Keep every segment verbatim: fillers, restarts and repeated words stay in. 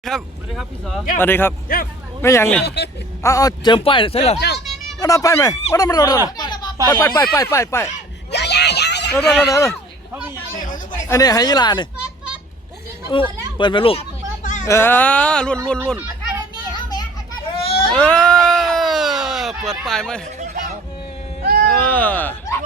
ครับสวัสดีครับพี่สอสวัสดีครับไม่ยังนี่เอาเอาเจิมป้ายใช่เหรอก็ต้องไปไหมก็ต้องมาโดนไปไปไปไปไปไปเดี๋ยวเดี๋ยวเดี๋ยวอันนี้ไฮยีรานี่เปิดไปลูกเออล้วนล้วนล้วนเออเปิดป้ายไหมเออ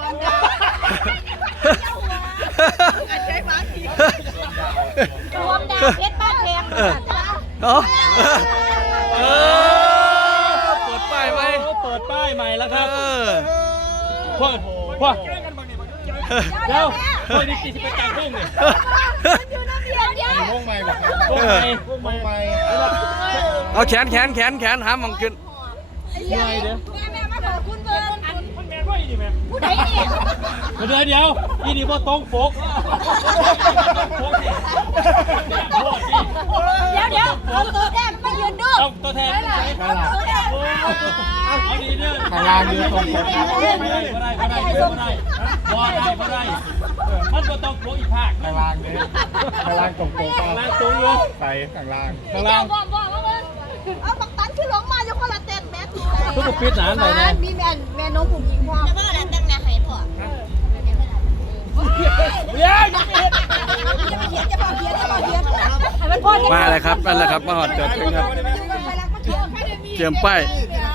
รวมดาวเพชรบ้านแพงเนาะเออเปิดป้ายไหมเปิดป้ายใหม่แล้วครับพ่อพ่อเดี๋ยวพ่อนี่จีจะไปแต่งวงเนี่ยวงใหม่แบบวงใหม่วงใหม่เอาแขนแขนแขนแขนหามมันขึ้นใหญ่เดี๋ยวแม่แม่มาขอคุณเบิร์นคนแม่ว่าอีนี่แม่ผู้ใดเนี่ยเดี๋ยวเดี๋ยวอีนี่พ่อตรงโฟกเดี๋ยวเดี๋ยวเอาตัวแทนมายืนดูต้องตัวแทนเอาดีเด้อข้างล่างยืนตรงโป๊ะไม่ได้ไม่ได้ไม่ได้ไม่ได้บ่ได้ไม่ได้มันก็ต้องโฟกอีกภาคข้างล่างเนี่ยข้างล่างตรงโป๊ะข้างล่างตรงอยู่ไปข้างล่างข้างล่างบอกบอกว่าเบิร์นเอาบักตันคือหลงมาอยู่คนละเต็นแม่ตีทุกปิดหนานเลยนะมีแม่แม่น้องผู้หญิงพ่อแล้วก็อะไรตั้งแนวให้พ่อมาเลยครับนั่นแหละครับมาหอดเกิดขึ้นครับเตรียมป้าย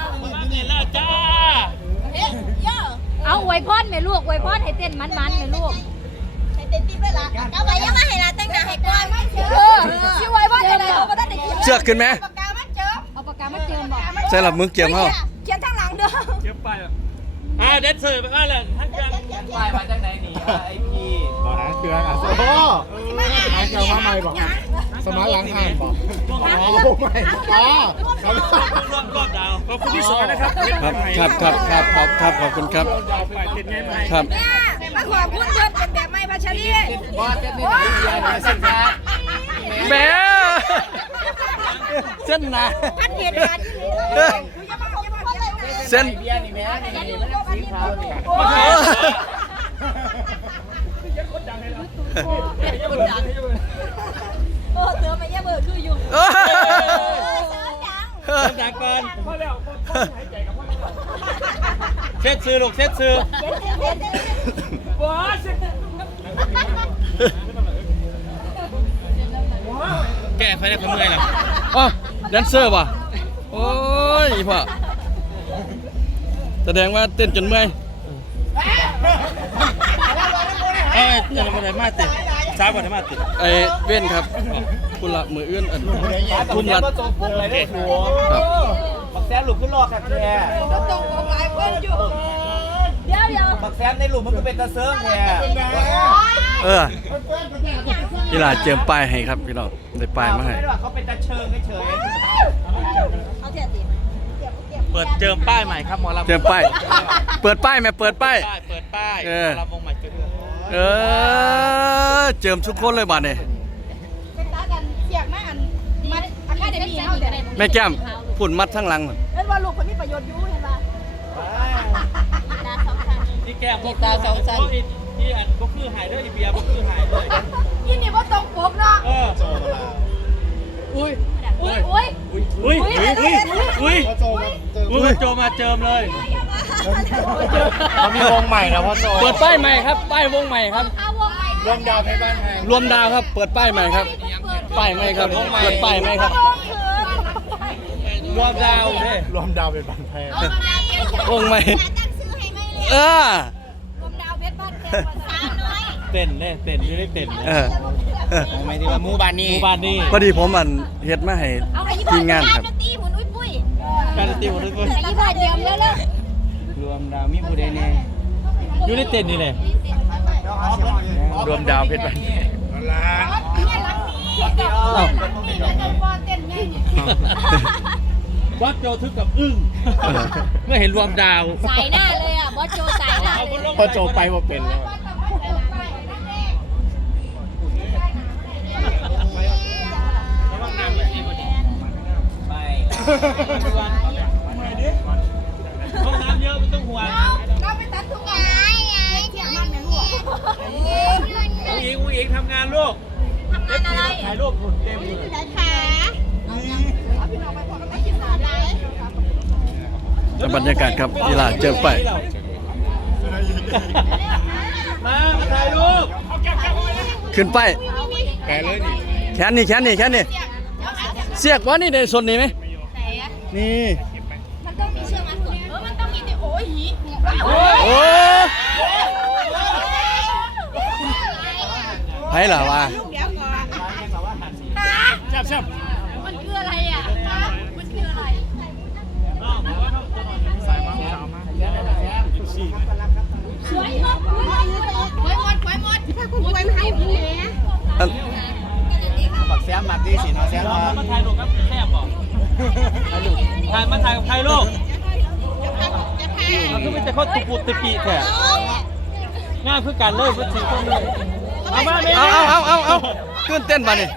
เอาไว้พอนแม่ลูกไว้พอนให้เต้นมันๆแม่ลูกให้เต้นติ๊บเลยล่ะเอาไว้ยังมาให้ละตั้งหน้าให้ก่อนเออชื่อไว้พอนจะได้เอาบ่ได้เขียนเชือกขึ้นไหมปากกามาเจิมเอาปากกามาเจิมบ่ใช่หลับมึงเกี่ยมเขาเขียนทางหลังเด้อเก็บไปอ่ะเด็ดเสิร์ฟไปว่าแหละทั้งการไปมาจากไหนหนีไอพีต่อหาเกลืออ่ะโอ้โหหาเกลือมาใหม่บอกสมาร์ทล้างห้างบอกอ๋อใหม่อ๋อรวมรอบดาวขอบคุณที่สอนนะครับครับครับครับครับครับขอบคุณครับครับมาขอบคุณเพื่อนเป็นแบบไม่พัชรีบอสจะนี่ไหนเดียวไหนสิครับแม่เส้นนะพัดเกียรติกันเส้นเบียร์นี่แม่นี่มันสีขาวนี่โอ้เธอไปแย่เบอร์คืออยู่จากก่อนเซ็ตซื้อลูกเซ็ตซื้อแก้ไขได้คนเมื่อยหรออ๋อแดนเซอร์ป่ะโอ้ยพ่อแสดงว่าเต้นจนเมื่อยเอ้ยจะมาไหนมาติดช้ากว่าไหนมาติดไอเว้นครับคุณละมือเอื้อนอันคุณละครับบักแซมหลุมขึ้นรอค่ะแกเดี๋ยวเดี๋ยวบักแซมในหลุมมันก็เป็นตะเซิร์ฟแกเออกีฬาเจิมป้ายให้ครับพี่น้องได้ป้ายมาให้เขาเป็นตะเชิงเฉยเขาเทียบตีเปิดเจิมป้ายใหม่ครับหมอลำเจิมป้ายเปิดป้ายไหมเปิดป้ายเปิดป้ายเออลำวงใหม่เกิดเออเจิมทุกคนเลยบ้านนี่เป็นตากันเสียงมากอันมัดอาคาเดมี่เขาจะได้แม่แก้มฝุ่นมัดทั้งหลังเอ้ยว่าลูกคนนี้ประโยชน์อยู่เห็นป่ะตาสองชั้นนี่แก้มพวกตาสองชั้นนี่อันก็คือหายด้วยอีเบียก็คือหายด้วยยี่นี่ว่าตรงปกเนาะเอออุ้ยอุ้ยอุ้ยอุ้ยอุ้ยอุ้ยอุ้ยอุ้ยโจมาเจิมเลยเขามีวงใหม่นะพ่อโจเปิดป้ายใหม่ครับป้ายวงใหม่ครับรวมดาวเพชรบ้านแพงรวมดาวครับเปิดป้ายใหม่ครับป้ายใหม่ครับเปิดป้ายใหม่ครับรวมดาวเด้รวมดาวเพชรบ้านแพงวงใหม่เออรวมดาวเพชรบ้านแพงสามน้อยเต้นเลยเต้นไม่ได้เต้นเออไม่ที่ว่ามูบานนี่มูบานนี่พอดีผมอันเฮ็ดมาให้ทีมงานครับการตีหมุนอุ้ยปุ้ยการตีหมุนอุ้ยปุ้ยแต่ยี่ห้อเดียวแล้วเลยรวมดาวมีผู้ใดแน่อยู่ในเต้นนี่เลยรวมดาวเพชรบ้านบอสโจทึกกับอึ้งเมื่อเห็นรวมดาวสายหน้าเลยอ่ะบอสโจสายหน้าพอโจไปว่าเป็นแล้วห้องน้ำเยอะไม่ต้องห่วงเราไปตัดทุกงานไงเที่ยงมันแม่ลูกอุ้งอิงอุ้งอิงทำงานลูกทำงานอะไรถ่ายรูปหุ่นเต็มเลยขาบรรยากาศครับกีฬาเจิมป้ายมามาถ่ายรูปขึ้นป้ายแกเลยนี่แขนนี่แขนนี่แขนนี่เสียกวะนี่ในส่วนนี้ไหมไหนอะนี่มันต้องมีเชือกมัดก่อนเออมันต้องมีแต่โอ้ยหีโอ้ไผ่ล่ะวะแซ่บแซ่บมันคืออะไรอ่ะมันคืออะไรสายมาสาวมาสี่สวยมากสวยมากสวยหมดสวยหมดถ้าคุณสวยไม่ให้ผู้แหอันบักแซมมาดีสินะแซมมามาถ่ายรูปครับแซ่บบอกถ่ายมาถ่ายกับใครลูกเราคือไม่แต่เขาตุปุติปีแท้ง่ายคือการเลิกวัตถุต้นเลยเอามาเมย์เอาเอาเอาเอาเอาขึ้นเต้นมานี่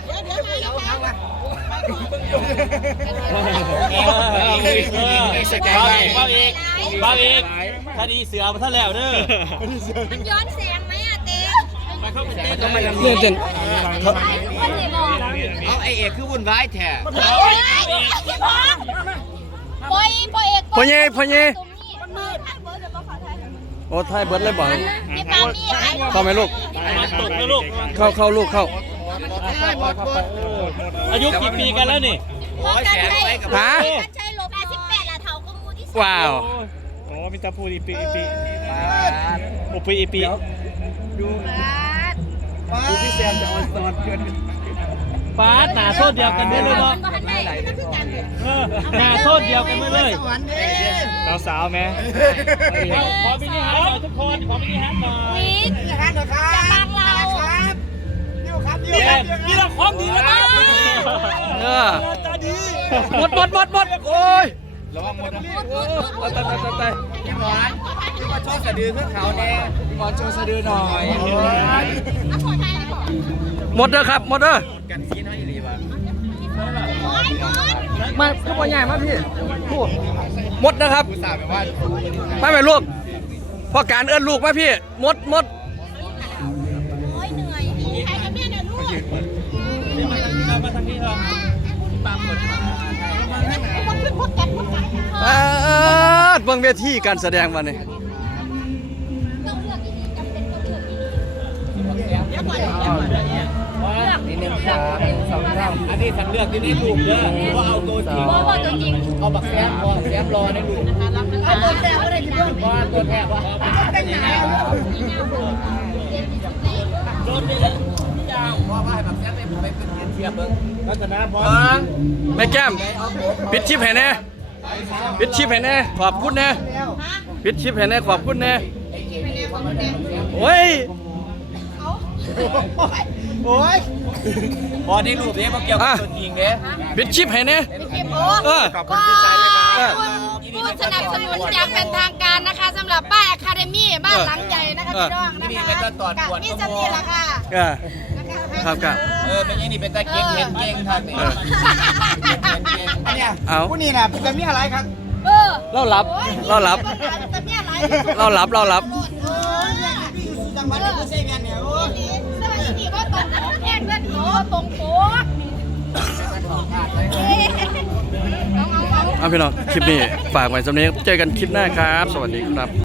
สแกนเบาอีกเบาอีกคดีเสือมาท่านแล้วเด้อมันย้อนแสงไหมอ่ะเต้มาเข้าไปเต้นเต้นเต้นไอ้คนเลยบอกเอาไอเอกคือวุ่นวายแท้โอ้ยพี่พงปอยปอยเอกพ่อเย่พ่อเย่มันมืดเบิร์ดจะมาขอถ่ายโอ้ไทยเบิร์ดเลยบ่พี่ปามี่ไอ้เข้าไหมลูกมาตกนะลูกเข้าเข้าลูกเข้าอายุกี่ปีกันแล้วนี่พบกันใช่ฮะใช่ลบแปดสิบแปดละเท่าก็มูที่ว้าวโอ้มีตาพูอีปีอีปีโอปีอีปีดูพี่แซมจะออนซอนเกินฟ้าหนาโซดเดียวกันได้เลยเนาะมันได้มันคือกันเลยหนาโซดเดียวกันไม่เลยสาวสาวแม่ขอมินิฮาร์ดหน่อยทุกคนขอมินิฮาร์ดหน่อยนี่จะบังเรานี่เราความดีแล้วนะเออหมดหมดหมดหมดโอ้ยระวังหมดนะโอ้ตายตายตายตายพี่หมอนพี่มาโชว์สะดือขึ้นเขาแน่พี่หมอนโชว์สะดือหน่อยเอาขอถ่ายขอหมดเด้อครับหมดเด้อกันซีน้อยอีหลีบ้างมาก็บ่ใหญ่มาพี่พูดหมดนะครับผู้สาวแบบว่าไม่ไปลูกพ่อการเอื้อนลูกมาพี่หมดหมดโอ้ยเหนื่อยใครกับแม่เนี่ยลูกมาทางนี้มาทางนี้เถอะไอ้พวกขึ้นพวกกันพวกกันปาดเบิ่งเวทีการแสดงวันนี้ต้องเลือกดีๆจำเป็นต้องเลือกดีๆเดี๋ยวก่อนเดี๋ยวก่อนเลือกนี่หนึ่งสามสองสามอันนี้สังเลือกที่นี่ถูกเด้อว่าเอาตัวจริงเพราะว่าตัวจริงเอาบักแซมพอแซมรอได้ดูเอาตัวแต่ก็ได้ที่เรื่องว่าตัวแทบว่าเป็นไหนโดนไปเลยว่าว่าให้บักแซมไปไปเป็นเทียบเบิ้งรัตนาพรแม่แก้มปิดชิปให้แน่ปิดชิปให้แน่ขอบคุณแน่ปิดชิปให้แน่ขอบคุณแน่โอ้ยโอ้ยพอได้รูปนี้มาเกี่ยวกับตัวจริงเด้ปิดชิปให้แน่ เออขอบคุณที่ใจเลยนะเออผู้สนับสนุนอย่างเป็นทางการนะคะสำหรับป้ายอะคาเดมี่บ้านหลังใหญ่นะคะพี่น้องนะคะนี่จะนี่แหละค่ะเออครับครับเออเป็นยังนี่เป็นตะเกียงเห็นเก่งท่านนี่อันเนี้ยเอาผู้นี้น่ะจะมีอะไรครับเออเราหลับเราหลับจะมีอะไรเราหลับเราหลับเออจังหวัดนี้ผู้ใช้งานเนี่ยโอ้ยสวัสดีว่าตรงโป๊ะแห้งนั่นโอ้ตรงโป๊ะเอาพี่น้องคลิปนี้ฝากไว้สำนี้เจอกันคลิปหน้าครับ สวัสดีครับ